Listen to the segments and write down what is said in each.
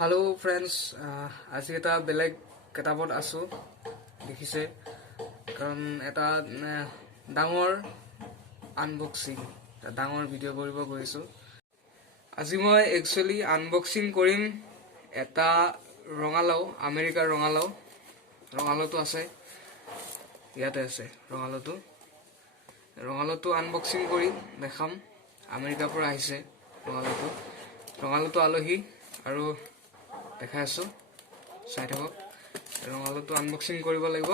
Hello friends, আজি এটা বেলেগ কিতাপত আছো দেখিছে কাৰণ এটা ডাঙৰ আনবক্সিং ডাঙৰ ভিডিও কৰিব গৈছো আজি মই একচুয়ালি আনবক্সিং কৰিম এটা ৰঙালাও আমেৰিকাৰ ৰঙালাওটো আছে ইয়াতে আছে ৰঙালাওটো আনবক্সিং কৰি দেখাম আমেৰিকাৰ পৰা আহিছে ৰঙালাওটো আলহী আৰু দেখাই আছো চাই থাকক ৰঙালাওটো আনবক্সিং কৰিব লাগিব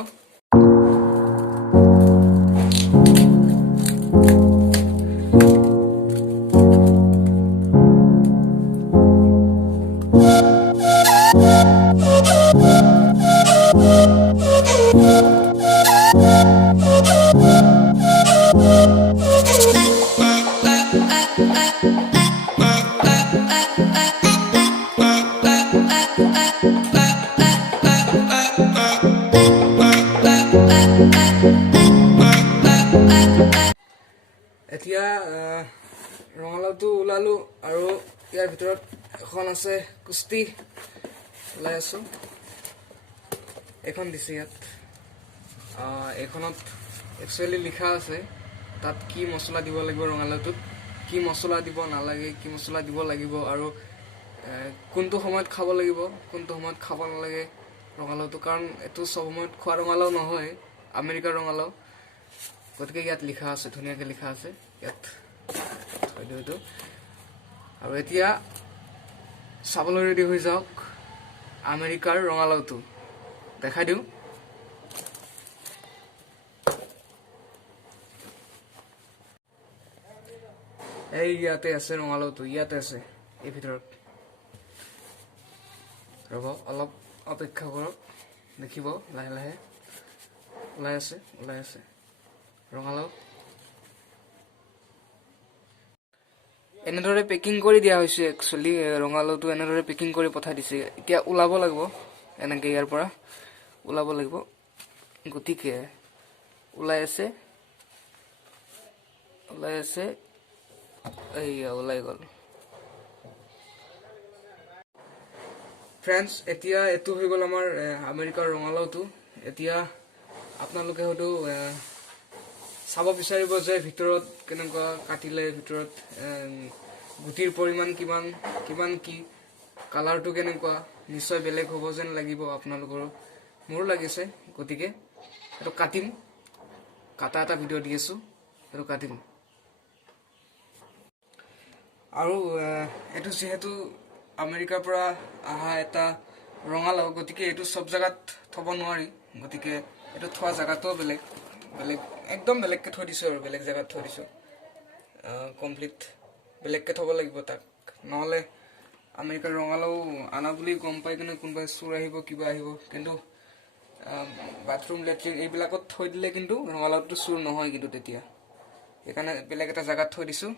এতিয়া ৰঙালাওটো উলালো আৰু ইয়াৰ ভিতৰত এখন আছে কুস্তি ওলাই আছো এখন দিছে ইয়াত এখনত একচুয়ালি লিখা আছে তাত কি মছলা দিব লাগিব ৰঙালাওটোত কি মছলা দিব নালাগে কি মছলা দিব লাগিব আৰু কোনটো সময়ত খাব লাগিব কোনটো সময়ত খাব নালাগে ৰঙালাওটো কাৰণ এটো সব সময়ত খোৱা ৰঙালাও নহয় আমেৰিকাৰ ৰঙালাও গতিকে ইয়াত লিখা আছে ধুনিয়াকে লিখা আছে ইয়াত হয়তো আৰু এতিয়া চাবলৈ ৰেডি হৈ যাওক আমেৰিকাৰ ৰঙালাওটো দেখাই দিও এই ইয়াতে আছে ৰঙালাওটো ইয়াতে আছে এই ভিতৰত ৰব অলপ অপেক্ষা কৰক দেখিব লাহে লাহে ওলাই আছে ৰঙালাও এনেদৰে পেকিং কৰি দিয়া হৈছে একচুয়ালি ৰঙালাওটো এনেদৰে পেকিং কৰি পঠাই দিছে এতিয়া উলাব লাগিব এনেকৈ ইয়াৰ পৰা উলাব লাগিব গতিকে ওলাই আছে এইয়া ওলাই গল ফ্ৰেন্ডছ এতিয়া এটো হৈ গল আমাৰ আমেৰিকাৰ ৰঙালাওটো এতিয়া আপোনালোকে হয়তো চাব বিচাৰিব যে ভিতৰত কেনেকুৱা কাটিলে ভিতৰত গুটিৰ পৰিমাণ কিমান কি কালাৰটো কেনেকুৱা নিশ্চয় বেলেগ হ'ব যেন লাগিব আপোনালোকৰ মোৰ লাগিছে গতিকে এটো কাটিম কাটা এটা ভিডিও দি আছো এটো কাটিম আৰু এটো যেহেতু আমেৰিকাৰ পৰা আহা এটা ৰঙালাও গতিকে এটো সব জায়গাত থব নোৱাৰি গতিকে এটো থোৱা জায়গাটো বেলেগ একদম বেলেগকে থৈ দিছো আৰু বেলেগ জায়গাত থৈ দিছো কমপ্লিট বেলেগকে থব লাগিব তাক নহলে আমেৰিকাৰ ৰঙালাও আনা বুলি গম পাই কিনে কোনবাই চুৰ আহিব কিবা আহিব কিন্তু বাথৰুম লেট্ৰিন এইবিলাকত থৈ দিলে কিন্তু ৰঙালাওটো চুৰ নহয় কিন্তু তেতিয়া সেইকাৰণে বেলেগ এটা জায়গাত থৈ দিছো